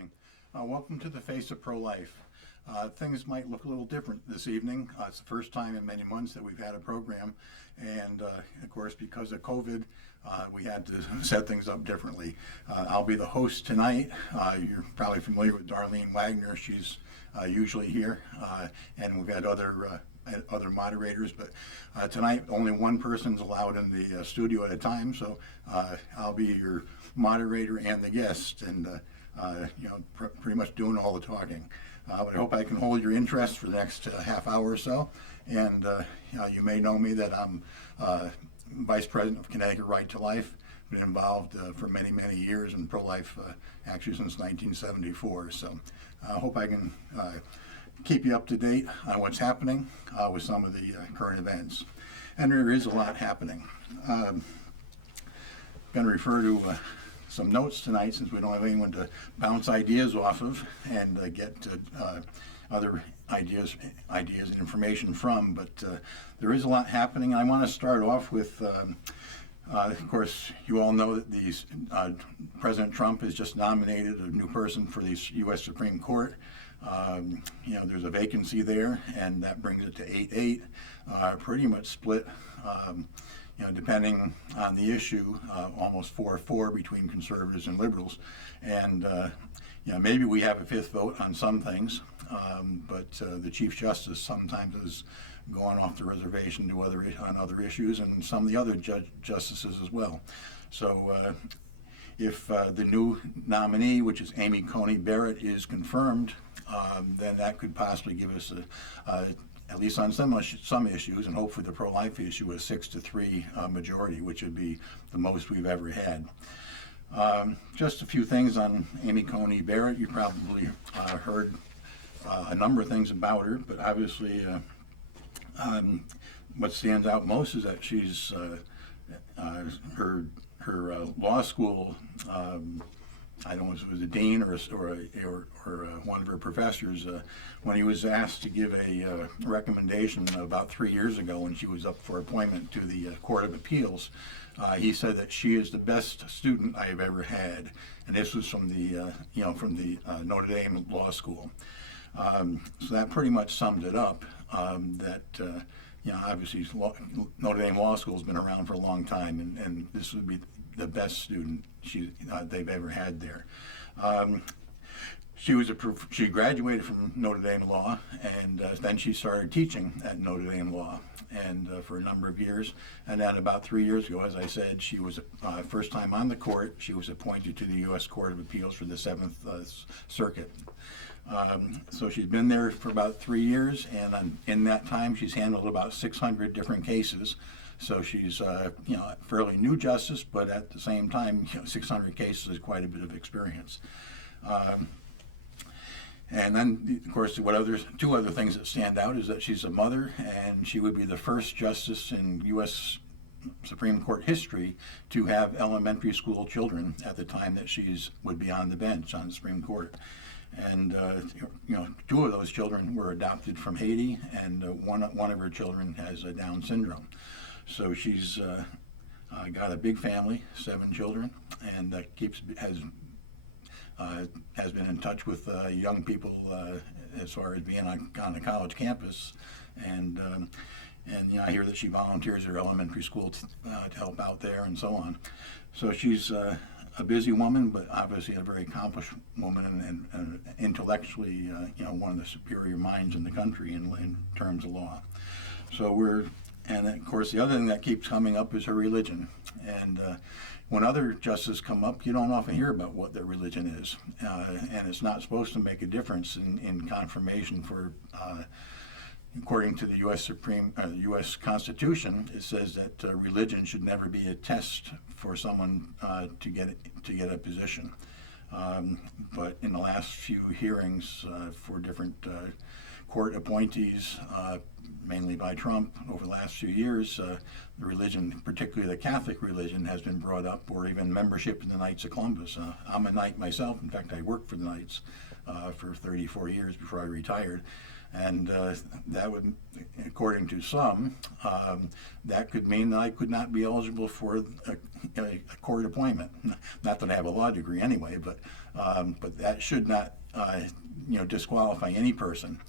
evening. Welcome to the Face of Pro-Life. Things might look a little different this evening. It's the first time in many months that we've had a program, and of course because of COVID we had to set things up differently. I'll be the host tonight. You're probably familiar with Darlene Wagner. She's usually here, and we've had other moderators, but tonight only one person's allowed in the studio at a time, so I'll be your moderator and the guest, and pretty much doing all the talking. But I hope I can hold your interest for the next half hour or so. And you may know me that I'm Vice President of Connecticut Right to Life. Been involved for many, many years in pro-life, actually since 1974. So I hope I can keep you up to date on what's happening with some of the current events. And there is a lot happening. I'm going to refer to some notes tonight, since we don't have anyone to bounce ideas off of and get other ideas and information from. But there is a lot happening. I want to start off with, of course, you all know that President Trump has just nominated a new person for the U.S. Supreme Court. There's a vacancy there, and that brings it to 8-8, pretty much split. Depending on the issue, almost 4-4 between conservatives and liberals. And, maybe we have a fifth vote on some things, but the Chief Justice sometimes has gone off the reservation on other issues, and some of the other justices as well. So if the new nominee, which is Amy Coney Barrett, is confirmed, then that could possibly give us at least on some issues, and hopefully the pro-life issue, a 6-3 majority, which would be the most we've ever had. Just a few things on Amy Coney Barrett. You probably heard a number of things about her, but obviously what stands out most is that she's her law school. I don't know if it was a dean or one of her professors, when he was asked to give a recommendation about 3 years ago when she was up for appointment to the Court of Appeals, he said that she is the best student I have ever had, and this was from the Notre Dame Law School. So that pretty much summed it up. Obviously Notre Dame Law School has been around for a long time, and this would be the best student they've ever had there. She graduated from Notre Dame Law, and then she started teaching at Notre Dame Law, and for a number of years. And then about 3 years ago, as I said, she was first time on the court. She was appointed to the U.S. Court of Appeals for the 7th Circuit. So she's been there for about 3 years, and in that time she's handled about 600 different cases. So she's a fairly new justice, but at the same time, 600 cases is quite a bit of experience. And then, of course, two other things that stand out is that she's a mother, and she would be the first justice in U.S. Supreme Court history to have elementary school children at the time that would be on the bench on the Supreme Court. And two of those children were adopted from Haiti, and one of her children has Down syndrome. So she's got a big family, 7 children, and has been in touch with young people as far as being on a college campus, and I hear that she volunteers at her elementary school to help out there and so on. So she's a busy woman, but obviously a very accomplished woman, and intellectually, one of the superior minds in the country in terms of law. And of course, the other thing that keeps coming up is her religion. And when other justices come up, you don't often hear about what their religion is. And it's not supposed to make a difference in confirmation for, according to the U.S. Constitution, it says that religion should never be a test for someone to get a position. But in the last few hearings for different court appointees, mainly by Trump, over the last few years, the religion, particularly the Catholic religion, has been brought up, or even membership in the Knights of Columbus. I'm a Knight myself. In fact, I worked for the Knights for 34 years before I retired. And that would, according to some, that could mean that I could not be eligible for a court appointment. Not that I have a law degree anyway, but that should not disqualify any person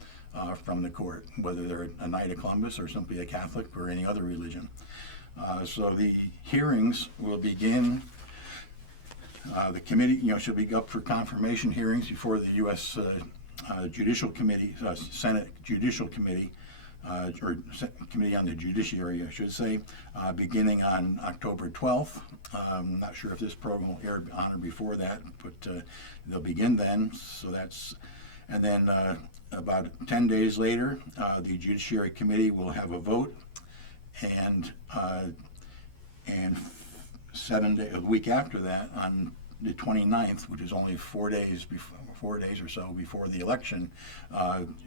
from the court, whether they're a Knight of Columbus or simply a Catholic or any other religion. So the hearings will begin. The committee, should be up for confirmation hearings before the U.S. Judicial Committee, Senate Judicial Committee, or Committee on the Judiciary, I should say, beginning on October 12th. I'm not sure if this program will air on or before that, but they'll begin then. So that's, and then about 10 days later, the Judiciary Committee will have a vote, and 7 days, a week after that, on the 29th, which is only 4 days before, 4 days or so before the election,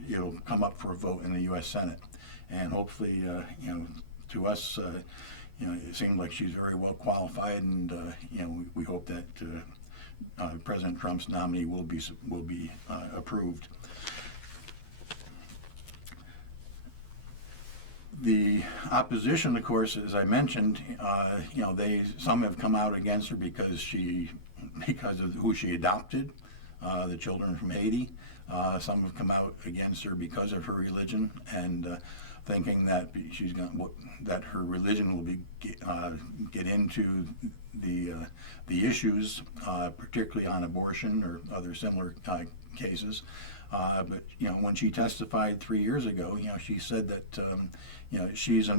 it'll come up for a vote in the U.S. Senate, and hopefully, to us, it seems like she's very well qualified, and we hope that President Trump's nominee will be approved. The opposition, of course, as I mentioned, some have come out against her because of who she adopted, the children from Haiti. Some have come out against her because of her religion, and thinking that that her religion will get into the issues, particularly on abortion or other similar cases. But when she testified 3 years ago, she said that she's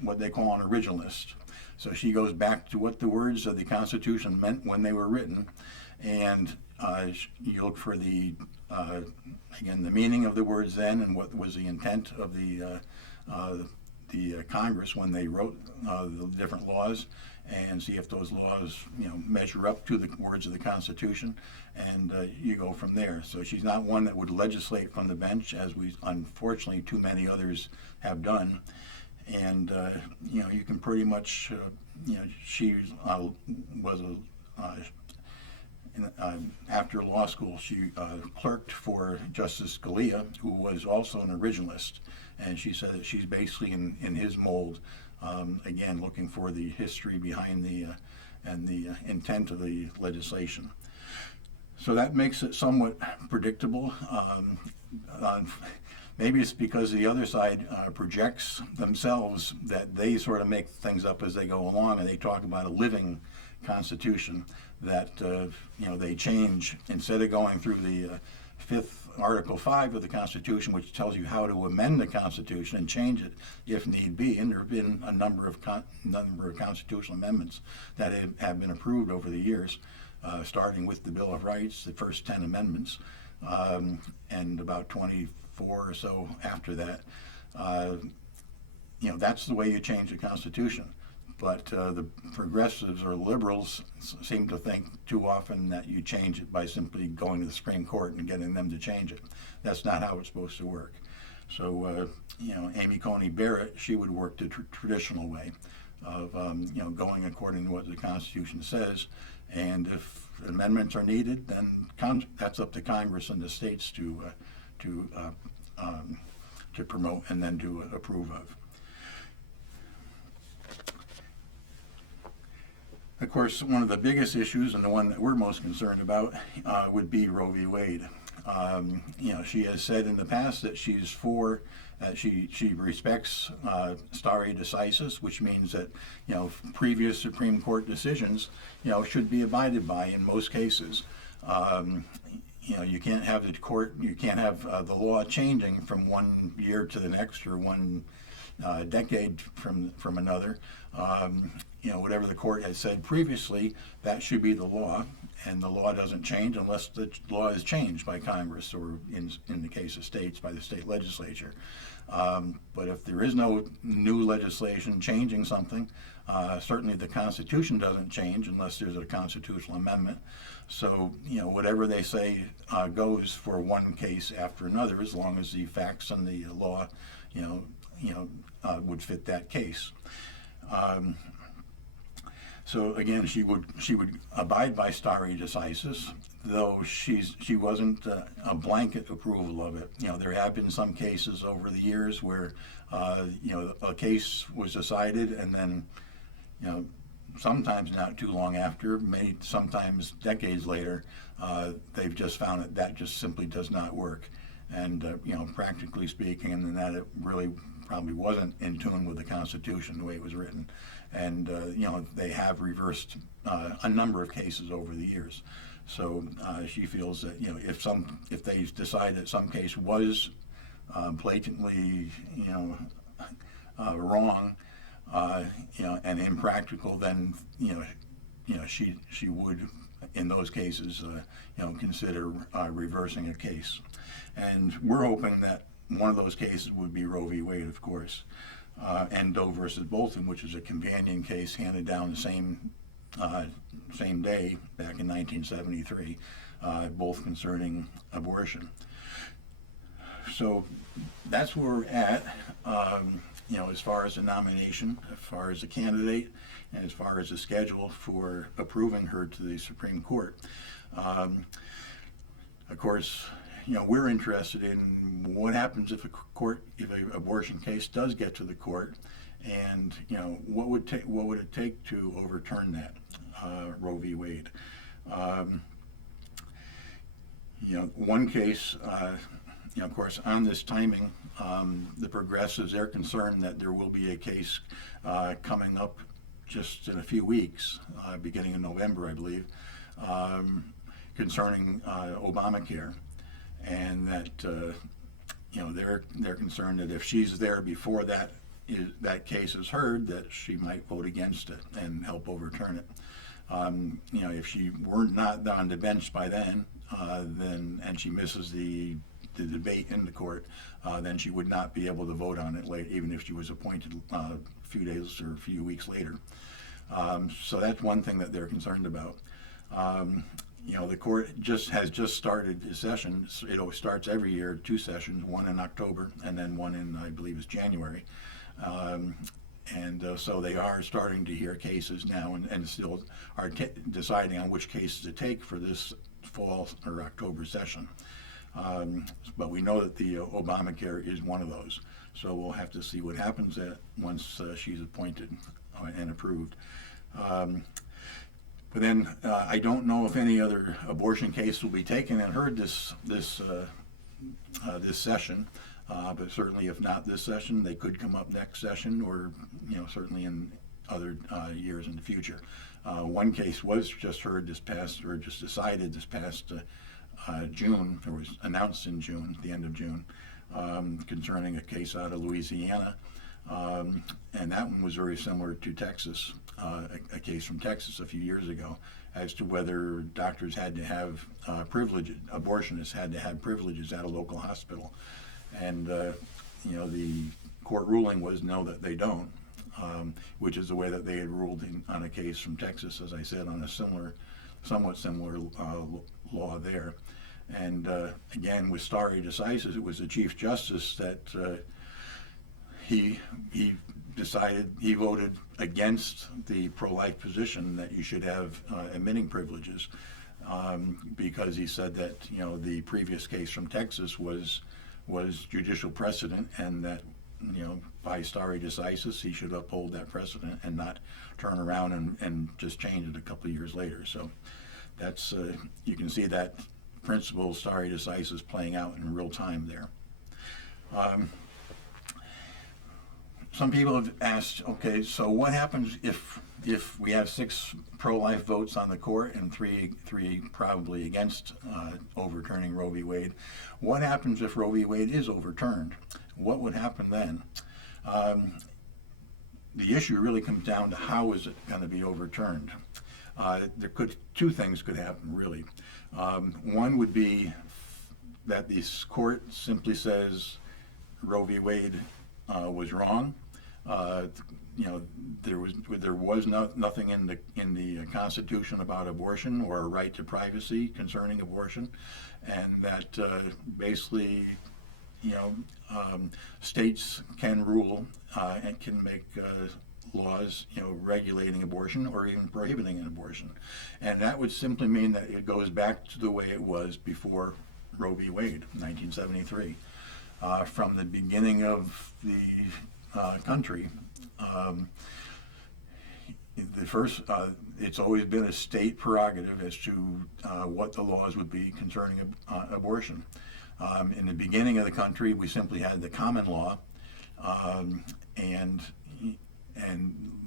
what they call an originalist. So she goes back to what the words of the Constitution meant when they were written, and you look for the meaning of the words then, and what was the intent of the Congress when they wrote the different laws, and see if those laws measure up to the words of the Constitution, and you go from there. So she's not one that would legislate from the bench, as we unfortunately too many others have done. And you can pretty much she was after law school, she clerked for Justice Scalia, who was also an originalist, and she said that she's basically in his mold. Again, looking for the history behind the intent of the legislation. So that makes it somewhat predictable. Maybe it's because the other side projects themselves that they sort of make things up as they go along, and they talk about a living Constitution that they change instead of going through the Article 5 of the Constitution, which tells you how to amend the Constitution and change it if need be. And there have been a number of constitutional amendments that have been approved over the years, starting with the Bill of Rights, the first 10 amendments, and about 24 or so after that. That's the way you change the Constitution. But the progressives or liberals seem to think too often that you change it by simply going to the Supreme Court and getting them to change it. That's not how it's supposed to work. So, Amy Coney Barrett, she would work the traditional way of, going according to what the Constitution says. And if amendments are needed, then that's up to Congress and the states to promote and then to approve of. Of course, one of the biggest issues, and the one that we're most concerned about, would be Roe v. Wade. She has said in the past that she's for, she respects stare decisis, which means that previous Supreme Court decisions should be abided by in most cases. You can't have the court, you can't have the law changing from one year to the next or one decade from another. Whatever the court has said previously, that should be the law, and the law doesn't change unless the law is changed by Congress, or in the case of states, by the state legislature. But if there is no new legislation changing something, certainly the Constitution doesn't change unless there's a constitutional amendment. So, whatever they say goes for one case after another, as long as the facts and the law, would fit that case. So again, she would abide by stare decisis, though she wasn't a blanket approval of it. There have been some cases over the years where a case was decided and then sometimes not too long after, sometimes decades later, they've just found that just simply does not work. And, practically speaking, and that it really probably wasn't in tune with the Constitution the way it was written. And, they have reversed a number of cases over the years. So she feels that, if they decide that some case was blatantly, wrong, and impractical, then, she would, in those cases, consider reversing a case. And we're hoping that one of those cases would be Roe v. Wade, of course, and Doe versus Bolton, which is a companion case handed down the same day back in 1973, both concerning abortion. So that's where we're at, as far as the nomination, as far as the candidate, and as far as the schedule for approving her to the Supreme Court. Of course, we're interested in what happens if an abortion case does get to the court, and what would it take to overturn that Roe v. Wade. One case, of course, on this timing, the progressives, they're concerned that there will be a case coming up just in a few weeks, beginning in November, I believe, concerning Obamacare. And that they're concerned that if she's there before that case is heard, that she might vote against it and help overturn it. If she were not on the bench by then, and she misses the debate in the court, then she would not be able to vote on it late, even if she was appointed a few days or a few weeks later. So that's one thing that they're concerned about. The court has just started the session. It always starts every year, 2 sessions, one in October and then one in, I believe, is January. So they are starting to hear cases now and still are deciding on which cases to take for this fall or October session. But we know that the Obamacare is one of those. So we'll have to see what happens once she's appointed and approved. But then I don't know if any other abortion case will be taken and heard this session. But certainly, if not this session, they could come up next session, or certainly in other years in the future. One case was just heard just decided this past June, or was announced in June, the end of June, concerning a case out of Louisiana, and that one was very similar to Texas, a case from Texas a few years ago, as to whether doctors had to have privileges, abortionists had to have privileges at a local hospital. And, the court ruling was no, that they don't, which is the way that they had ruled on a case from Texas, as I said, on a somewhat similar law there. And again, with stare decisis, it was the Chief Justice that he decided, he voted against the pro-life position that you should have admitting privileges, because he said that, the previous case from Texas was judicial precedent, and that, by stare decisis, he should uphold that precedent and not turn around and just change it a couple of years later. So that's, you can see that principle, stare decisis, playing out in real time there. Some people have asked, okay, so what happens if we have 6 pro-life votes on the court and three probably against overturning Roe v. Wade? What happens if Roe v. Wade is overturned? What would happen then? The issue really comes down to how is it going to be overturned. Two things could happen, really. One would be that this court simply says Roe v. Wade was wrong. There was nothing in the Constitution about abortion or a right to privacy concerning abortion, and that basically, states can rule and can make laws, regulating abortion or even prohibiting an abortion, and that would simply mean that it goes back to the way it was before Roe v. Wade, 1973, from the beginning of the country. the first, it's always been a state prerogative as to what the laws would be concerning abortion. In the beginning of the country, we simply had the common law, and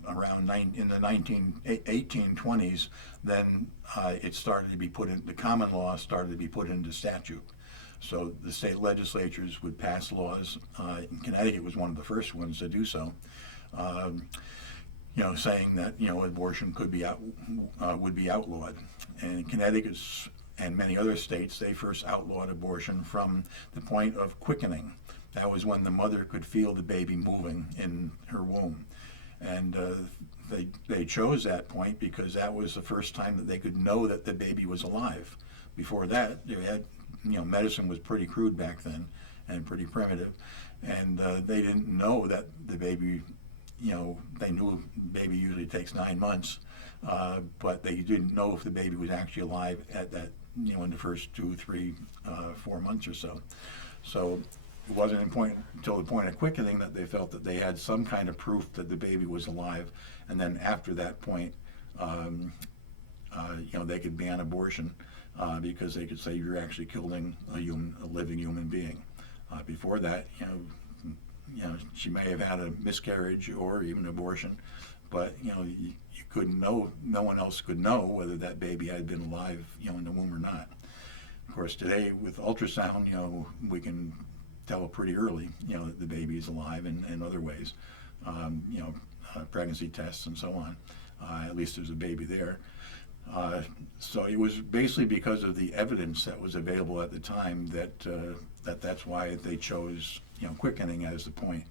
around in the 1820s, then it started to be put in, the common law started to be put into statute. So the state legislatures would pass laws. Connecticut was one of the first ones to do so. Saying that abortion could be would be outlawed. And Connecticut and many other states, they first outlawed abortion from the point of quickening. That was when the mother could feel the baby moving in her womb. And they chose that point because that was the first time that they could know that the baby was alive. Before that, they had, medicine was pretty crude back then and pretty primitive, and they didn't know that the baby, they knew the baby usually takes 9 months, but they didn't know if the baby was actually alive at that, in the first 2, 3, 4 months or so. So it wasn't until the point of quickening that they felt that they had some kind of proof that the baby was alive, and then after that point, they could ban abortion because they could say you're actually killing a living human being. Before that, she may have had a miscarriage or even abortion, but you couldn't know. No one else could know whether that baby had been alive, in the womb or not. Of course, today with ultrasound, we can tell pretty early, that the baby is alive, and other ways, pregnancy tests and so on. At least there's a baby there. So it was basically because of the evidence that was available at the time that's why they chose, quickening as the point.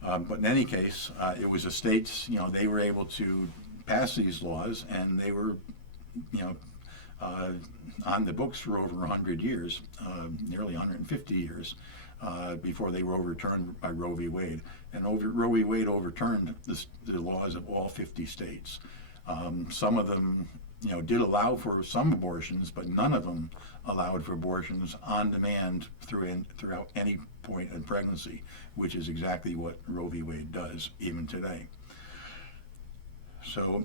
But in any case, it was the states, they were able to pass these laws, and they were, on the books for over 100 years, nearly 150 years, before they were overturned by Roe v. Wade. And Roe v. Wade overturned the laws of all 50 states. Some of them, did allow for some abortions, but none of them allowed for abortions on demand throughout any point in pregnancy, which is exactly what Roe v. Wade does even today. So,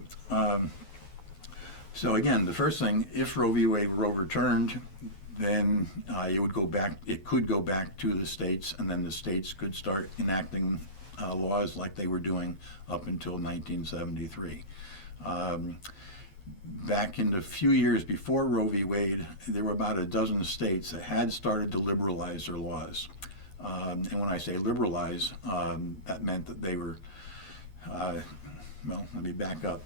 again, the first thing, if Roe v. Wade were overturned, then it could go back to the states, and then the states could start enacting laws like they were doing up until 1973. Back in the few years before Roe v. Wade, there were about a dozen states that had started to liberalize their laws. And when I say liberalize, that meant that they were, let me back up.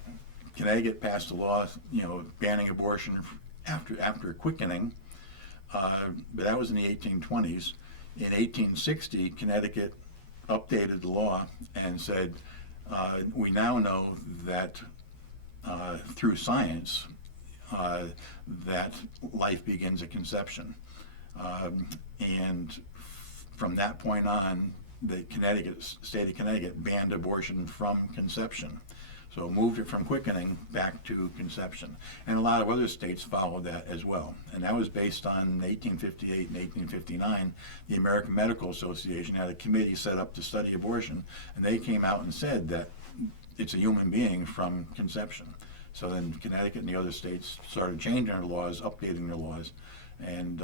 Connecticut passed a law, banning abortion after quickening, but that was in the 1820s. In 1860, Connecticut updated the law and said, we now know that through science, that life begins at conception. And from that point on, the state of Connecticut banned abortion from conception. So it moved it from quickening back to conception. And a lot of other states followed that as well. And that was based on 1858 and 1859. The American Medical Association had a committee set up to study abortion, and they came out and said that it's a human being from conception. So then Connecticut and the other states started changing their laws, updating their laws, and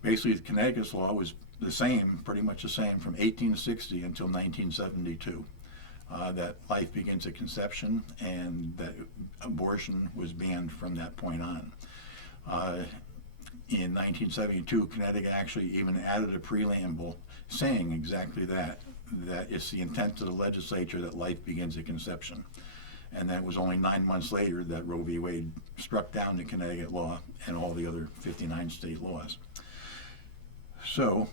basically Connecticut's law was the same, pretty much the same, from 1860 until 1972. That life begins at conception, and that abortion was banned from that point on. In 1972, Connecticut actually even added a preamble saying exactly that it's the intent of the legislature that life begins at conception. And that was only 9 months later that Roe v. Wade struck down the Connecticut law and all the other 59 state laws. So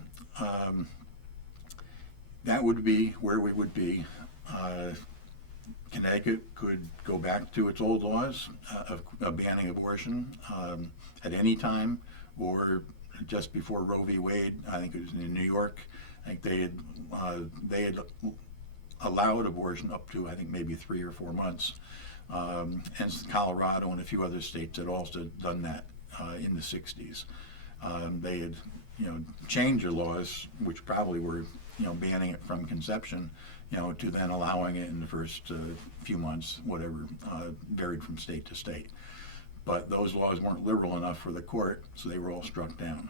that would be where we would be. Connecticut could go back to its old laws of banning abortion at any time, or just before Roe v. Wade. I think it was in New York. I think they had allowed abortion up to, I think, maybe 3 or 4 months. And Colorado and a few other states had also done that in the 60s. They had, changed their laws, which probably were, banning it from conception to then allowing it in the first few months, whatever, varied from state to state. But those laws weren't liberal enough for the court, so they were all struck down.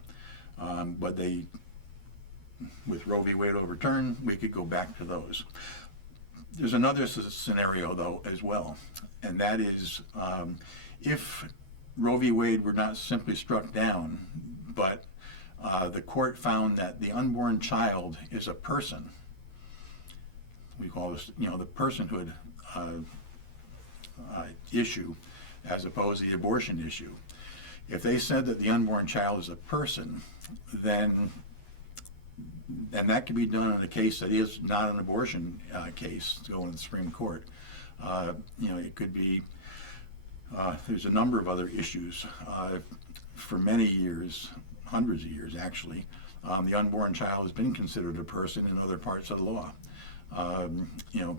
But with Roe v. Wade overturned, we could go back to those. There's another scenario, though, as well, and that is if Roe v. Wade were not simply struck down, but the court found that the unborn child is a person. We call this, the personhood issue, as opposed to the abortion issue. If they said that the unborn child is a person, then that could be done in a case that is not an abortion case to go in the Supreme Court. It could be, there's a number of other issues. For many years, hundreds of years actually, the unborn child has been considered a person in other parts of the law.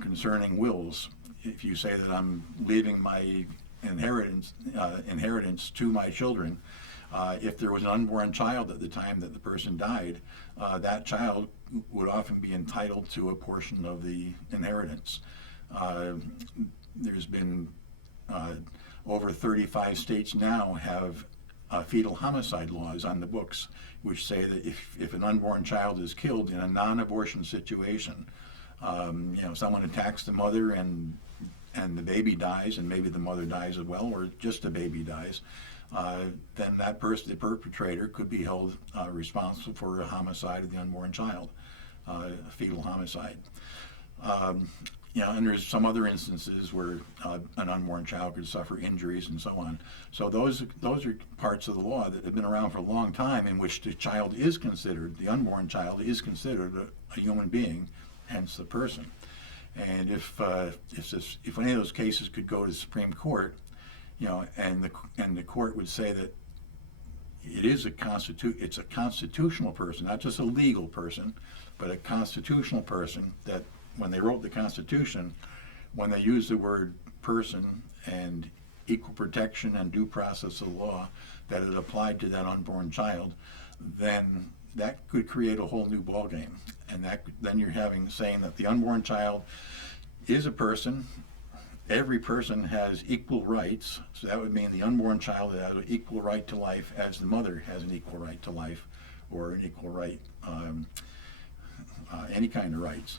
Concerning wills, if you say that I'm leaving my inheritance to my children, if there was an unborn child at the time that the person died, that child would often be entitled to a portion of the inheritance. There's been over 35 states now have fetal homicide laws on the books, which say that if an unborn child is killed in a non-abortion situation, someone attacks the mother and the baby dies, and maybe the mother dies as well, or just the baby dies, then that person, the perpetrator, could be held responsible for a homicide of the unborn child, a fetal homicide. And there's some other instances where an unborn child could suffer injuries and so on. So those are parts of the law that have been around for a long time, in which the child is considered, the unborn child is considered a human being, hence the person. And if any of those cases could go to the Supreme Court, and the court would say that it's a constitutional person, not just a legal person, but a constitutional person, that when they wrote the Constitution, when they used the word person and equal protection and due process of law, that it applied to that unborn child, then that could create a whole new ballgame. And then you're saying that the unborn child is a person. Every person has equal rights, so that would mean the unborn child has an equal right to life as the mother has an equal right to life, or an equal right, any kind of rights.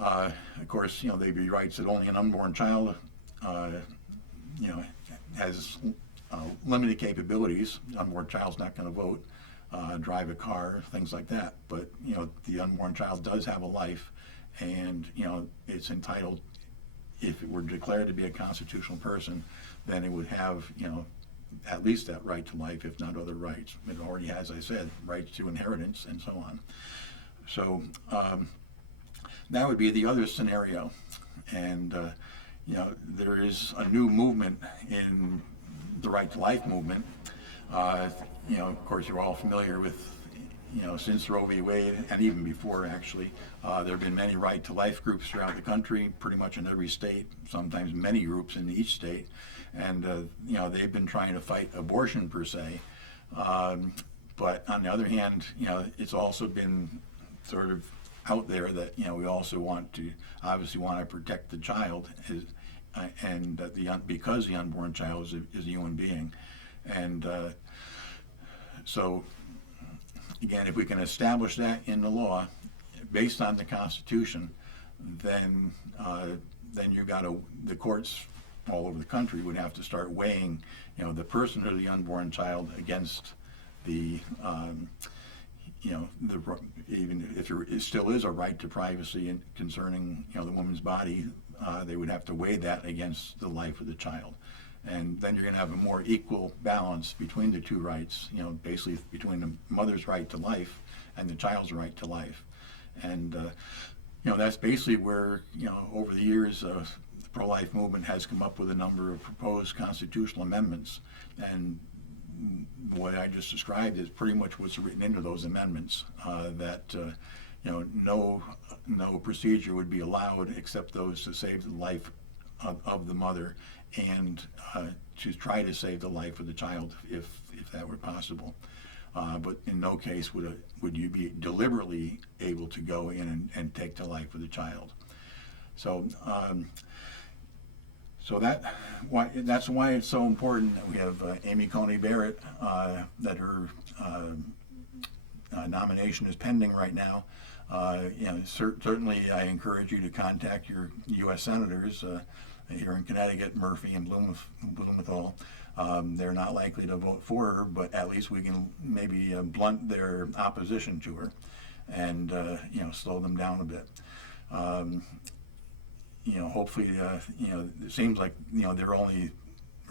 Of course, they'd be rights that only an unborn child, has limited capabilities. Unborn child's not going to vote, drive a car, things like that. But the unborn child does have a life, and it's entitled. If it were declared to be a constitutional person, then it would have at least that right to life, if not other rights. It already has, as I said, rights to inheritance and so on. So that would be the other scenario. And there is a new movement in the right to life movement. Of course, you're all familiar with, since Roe v. Wade, and even before actually, there have been many right to life groups throughout the country, pretty much in every state, sometimes many groups in each state. And, they've been trying to fight abortion per se. But on the other hand, it's also been sort of out there that, we also obviously want to protect the child, and that because the unborn child is a human being. And so, again, if we can establish that in the law, based on the Constitution, then the courts all over the country would have to start weighing, the person of the unborn child against the, even if it still is a right to privacy concerning, the woman's body, they would have to weigh that against the life of the child. And then you're going to have a more equal balance between the two rights, basically between the mother's right to life and the child's right to life. And, that's basically where, over the years, the pro-life movement has come up with a number of proposed constitutional amendments. And what I just described is pretty much what's written into those amendments, that, no procedure would be allowed except those to save the life of the mother, and to try to save the life of the child if that were possible. But in no case would you be deliberately able to go in and take the life of the child. So that's why it's so important that we have Amy Coney Barret, that her nomination is pending right now. Certainly I encourage you to contact your U.S. senators here in Connecticut, Murphy and Blumenthal. They're not likely to vote for her, but at least we can maybe blunt their opposition to her and slow them down a bit. Hopefully, it seems like their only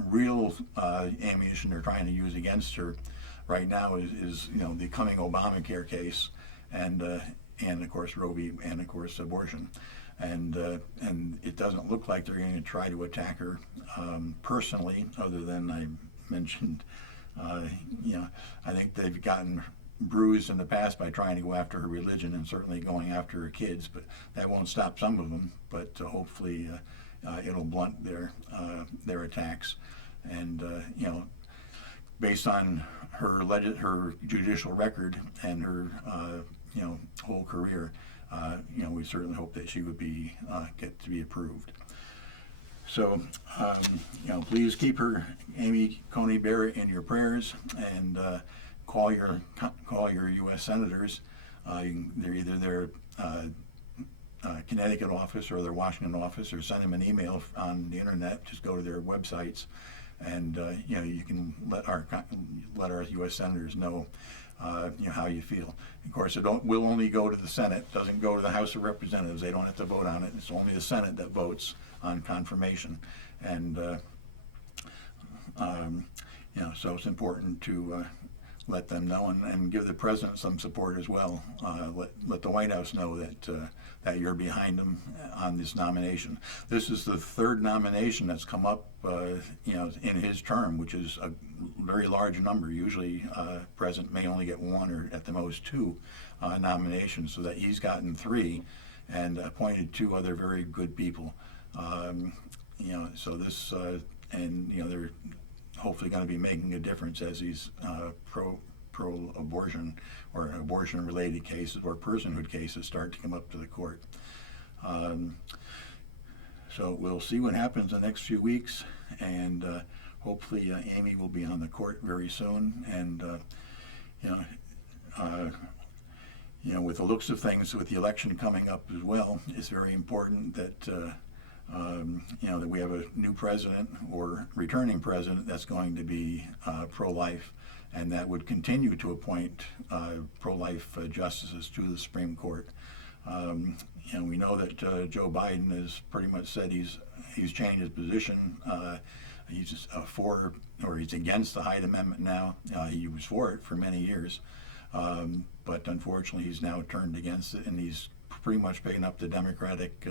real ammunition they're trying to use against her right now is the coming Obamacare case, and of course Roe v. and of course abortion, and it doesn't look like they're going to try to attack her personally, other than I mentioned. I think they've gotten bruised in the past by trying to go after her religion and certainly going after her kids, but that won't stop some of them. But hopefully it'll blunt their attacks, and based on her judicial record and her whole career, we certainly hope that she would get to be approved. So please keep Amy Coney Barret in your prayers, and call your U.S. senators. They're either their Connecticut office or their Washington office, or send them an email on the internet. Just go to their websites, and you can let our U.S. senators know how you feel. Of course, will only go to the Senate. It doesn't go to the House of Representatives. They don't have to vote on it. It's only the Senate that votes on confirmation, and so it's important to let them know, and give the president some support as well. Let the White House know that you're behind him on this nomination. This is the third nomination that's come up in his term, which is a very large number. Usually president may only get one or at the most two nominations, so that he's gotten three and appointed two other very good people. So this they're hopefully going to be making a difference as these pro-abortion or abortion-related cases or personhood cases start to come up to the court. So we'll see what happens in the next few weeks, and hopefully Amy will be on the court very soon. And with the looks of things, with the election coming up as well, it's very important that that we have a new president or returning president that's going to be pro-life, and that would continue to appoint pro-life justices to the Supreme Court. We know that Joe Biden has pretty much said he's changed his position. He's for, or he's against the Hyde Amendment now. He was for it for many years, but unfortunately he's now turned against it, and he's pretty much picking up the Democratic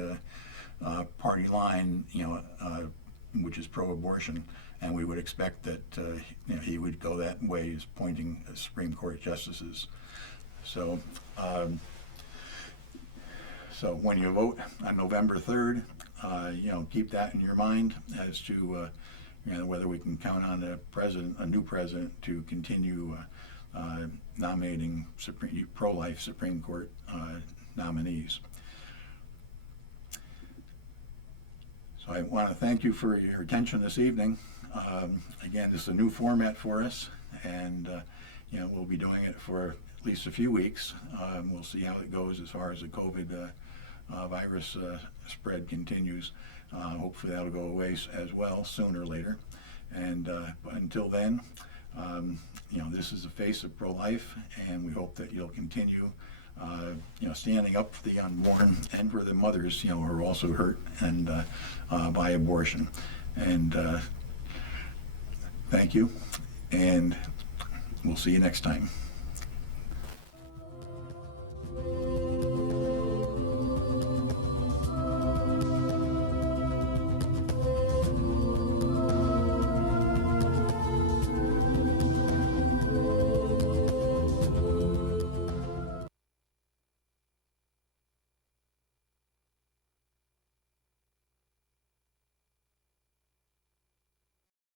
party line, which is pro-abortion, and we would expect that he would go that way, as appointing Supreme Court justices. So, so when you vote on November 3rd, keep that in your mind as to whether we can count on a new president to continue nominating pro-life Supreme Court nominees. So I want to thank you for your attention this evening. Again, this is a new format for us, and we'll be doing it for at least a few weeks. We'll see how it goes as far as the COVID virus spread continues. Hopefully that'll go away as well sooner or later. And but until then, this is the face of pro-life, and we hope that you'll continue standing up for the unborn and for the mothers, who are also hurt and by abortion. And thank you, and we'll see you next time.